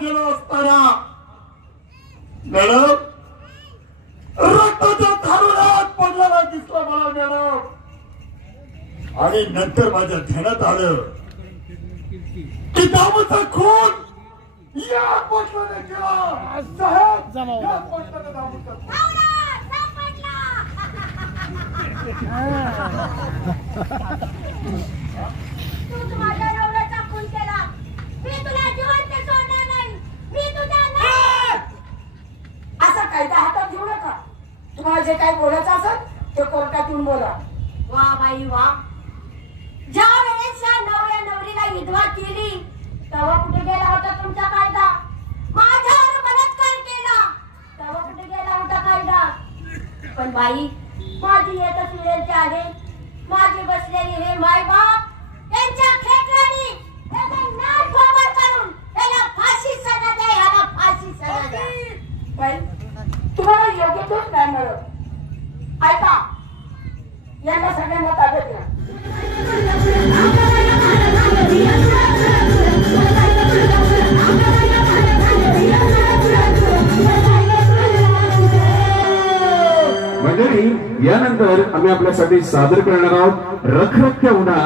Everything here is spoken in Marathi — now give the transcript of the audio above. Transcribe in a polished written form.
गेलो असताना मॅडम रक्ताच्या धारुणात पडलेला दिसला मला मॅडम. आणि नंतर माझ्या ध्यानात आलं की दामूचा खून या पोस्टाने केला. साहेब या पोस्टाने दामूचा तू माझ्या नवऱ्याचा खून केला. मी तुला जिवंत सोडणार नाही. मी तुझ्या असा कायदा हातात घेऊ नका. तुम्हाला जे काही बोलायचं असेल ते कोर्टातून बोला. वा बाई वा. ज्या वेळेस या नवऱ्या नवरीला विधवा केली तेव्हा कुठे गेला होता तुमचा कायदा? माझ्यावर बलात्कार केला तेव्हा कुठे गेला होता कायदा? पण बाई माझी एकच विनंती आहे. माझी बसलेली हे माय बाप त्यांच्या खेकड्यानी त्याचा नाक गोबर करून त्याला फाशी सजा द्या. याला फाशी सजा द्या. बाई तुम्हाला योग्य तोच नाही मिळत. ऐका यांना सगळ्यांना ताब्यात घ्या. मंडळी यानंतर आम्ही आपल्यासाठी सादर करणार आहोत रखरख्या उन्हा